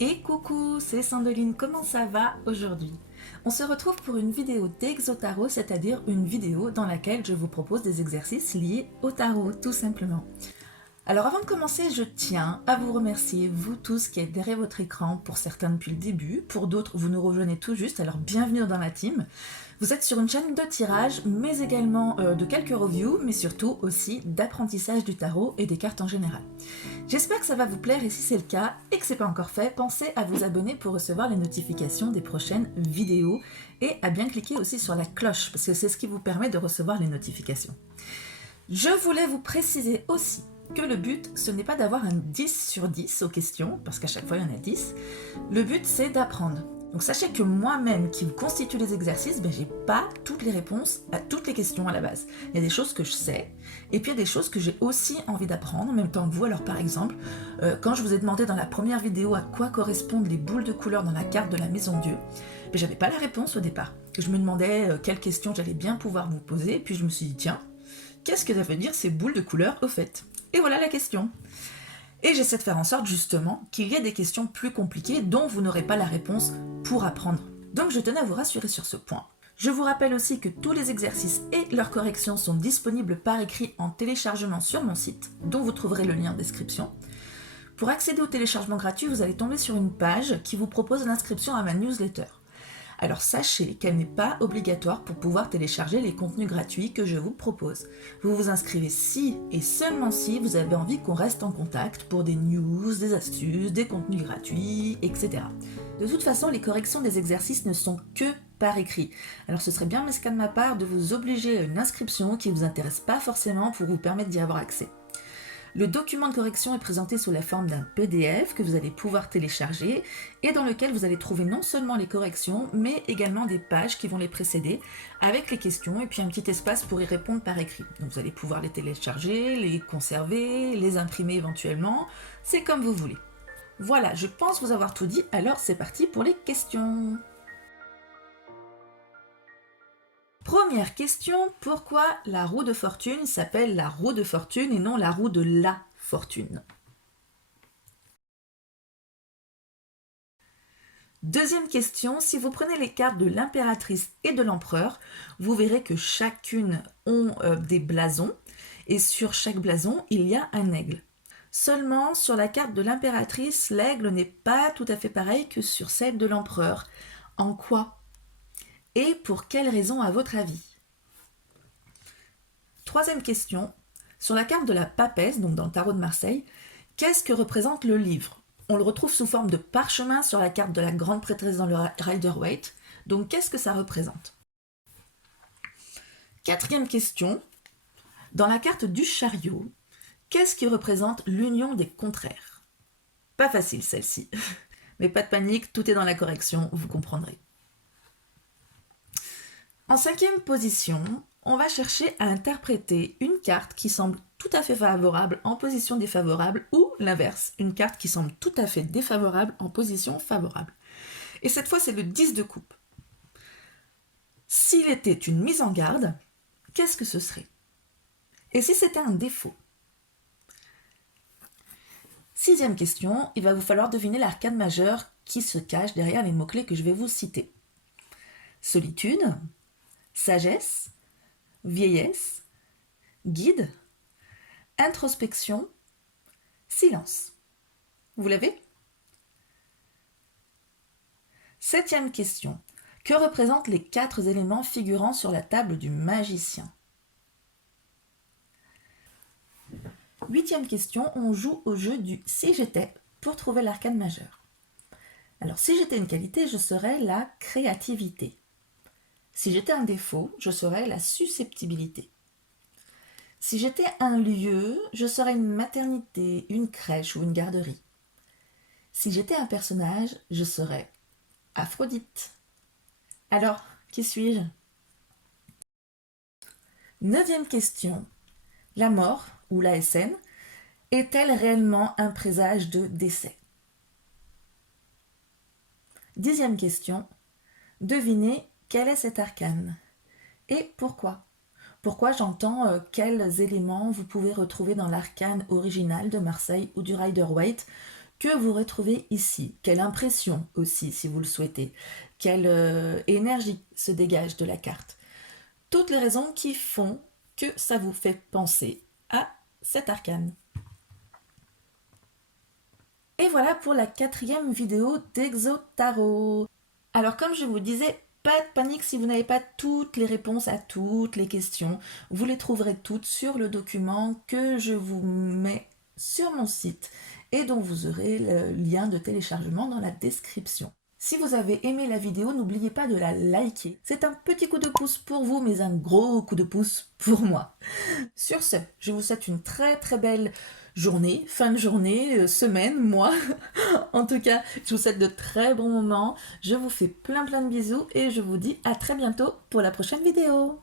Et coucou, c'est Sandoline, comment ça va aujourd'hui? On se retrouve pour une vidéo d'Exo-Tarot, c'est-à-dire une vidéo dans laquelle je vous propose des exercices liés au tarot, tout simplement. Alors avant de commencer, je tiens à vous remercier, vous tous qui êtes derrière votre écran, pour certains depuis le début, pour d'autres vous nous rejoignez tout juste, alors bienvenue dans la team. Vous êtes sur une chaîne de tirage, mais également de quelques reviews, mais surtout aussi d'apprentissage du tarot et des cartes en général. J'espère que ça va vous plaire et si c'est le cas et que ce n'est pas encore fait, pensez à vous abonner pour recevoir les notifications des prochaines vidéos et à bien cliquer aussi sur la cloche parce que c'est ce qui vous permet de recevoir les notifications. Je voulais vous préciser aussi que le but, ce n'est pas d'avoir un 10 sur 10 aux questions, parce qu'à chaque fois il y en a 10. Le but, c'est d'apprendre. Donc sachez que moi-même, qui vous constitue les exercices, j'ai pas toutes les réponses à toutes les questions à la base. Il y a des choses que je sais, et puis il y a des choses que j'ai aussi envie d'apprendre, en même temps que vous. Alors par exemple, quand je vous ai demandé dans la première vidéo à quoi correspondent les boules de couleur dans la carte de la Maison Dieu, j'avais pas la réponse au départ. Je me demandais quelles questions j'allais bien pouvoir vous poser, et puis je me suis dit, tiens, qu'est-ce que ça veut dire ces boules de couleur au fait? Et voilà la question. Et j'essaie de faire en sorte justement qu'il y ait des questions plus compliquées dont vous n'aurez pas la réponse pour apprendre. Donc je tenais à vous rassurer sur ce point. Je vous rappelle aussi que tous les exercices et leurs corrections sont disponibles par écrit en téléchargement sur mon site, dont vous trouverez le lien en description. Pour accéder au téléchargement gratuit, vous allez tomber sur une page qui vous propose l'inscription à ma newsletter. Alors sachez qu'elle n'est pas obligatoire pour pouvoir télécharger les contenus gratuits que je vous propose. Vous vous inscrivez si et seulement si vous avez envie qu'on reste en contact pour des news, des astuces, des contenus gratuits, etc. De toute façon, les corrections des exercices ne sont que par écrit. Alors ce serait bien mesquin de ma part de vous obliger à une inscription qui ne vous intéresse pas forcément pour vous permettre d'y avoir accès. Le document de correction est présenté sous la forme d'un PDF que vous allez pouvoir télécharger et dans lequel vous allez trouver non seulement les corrections, mais également des pages qui vont les précéder avec les questions et puis un petit espace pour y répondre par écrit. Donc vous allez pouvoir les télécharger, les conserver, les imprimer éventuellement, c'est comme vous voulez. Voilà, je pense vous avoir tout dit, alors c'est parti pour les questions. Première question, pourquoi la roue de fortune s'appelle la roue de fortune et non la roue de la fortune? Deuxième question, si vous prenez les cartes de l'impératrice et de l'empereur, vous verrez que chacune ont des blasons et sur chaque blason, il y a un aigle. Seulement, sur la carte de l'impératrice, l'aigle n'est pas tout à fait pareil que sur celle de l'empereur. En quoi? Et pour quelle raison à votre avis? Troisième question, sur la carte de la papesse, donc dans le tarot de Marseille, qu'est-ce que représente le livre? On le retrouve sous forme de parchemin sur la carte de la grande prêtresse dans le Rider-Waite. Donc qu'est-ce que ça représente? Quatrième question, dans la carte du chariot, qu'est-ce qui représente l'union des contraires? Pas facile celle-ci, mais pas de panique, tout est dans la correction, vous comprendrez. En cinquième position, on va chercher à interpréter une carte qui semble tout à fait favorable en position défavorable ou l'inverse, une carte qui semble tout à fait défavorable en position favorable. Et cette fois, c'est le 10 de coupe. S'il était une mise en garde, qu'est-ce que ce serait? Et si c'était un défaut? Sixième question, il va vous falloir deviner l'arcane majeur qui se cache derrière les mots-clés que je vais vous citer. Solitude, sagesse, vieillesse, guide, introspection, silence. Vous l'avez? Septième question. Que représentent les 4 éléments figurant sur la table du magicien? Huitième question. On joue au jeu du si j'étais pour trouver l'arcane majeur. Alors si j'étais une qualité, je serais la créativité. Si j'étais un défaut, je serais la susceptibilité. Si j'étais un lieu, je serais une maternité, une crèche ou une garderie. Si j'étais un personnage, je serais Aphrodite. Alors, qui suis-je? Neuvième question. La mort, ou l'ASN, est-elle réellement un présage de décès? Dixième question. Devinez quel est cet arcane et pourquoi? Pourquoi j'entends quels éléments vous pouvez retrouver dans l'arcane original de Marseille ou du Rider-Waite? que vous retrouvez ici. Quelle impression aussi, si vous le souhaitez. Quelle énergie se dégage de la carte. Toutes les raisons qui font que ça vous fait penser à cet arcane. Et voilà pour la 4e vidéo d'Exotarot. Alors comme je vous disais, pas de panique si vous n'avez pas toutes les réponses à toutes les questions. Vous les trouverez toutes sur le document que je vous mets sur mon site et dont vous aurez le lien de téléchargement dans la description. Si vous avez aimé la vidéo, n'oubliez pas de la liker. C'est un petit coup de pouce pour vous, mais un gros coup de pouce pour moi. Sur ce, je vous souhaite une très très belle journée, fin de journée, semaine, mois. En tout cas, je vous souhaite de très bons moments. Je vous fais plein de bisous et je vous dis à très bientôt pour la prochaine vidéo.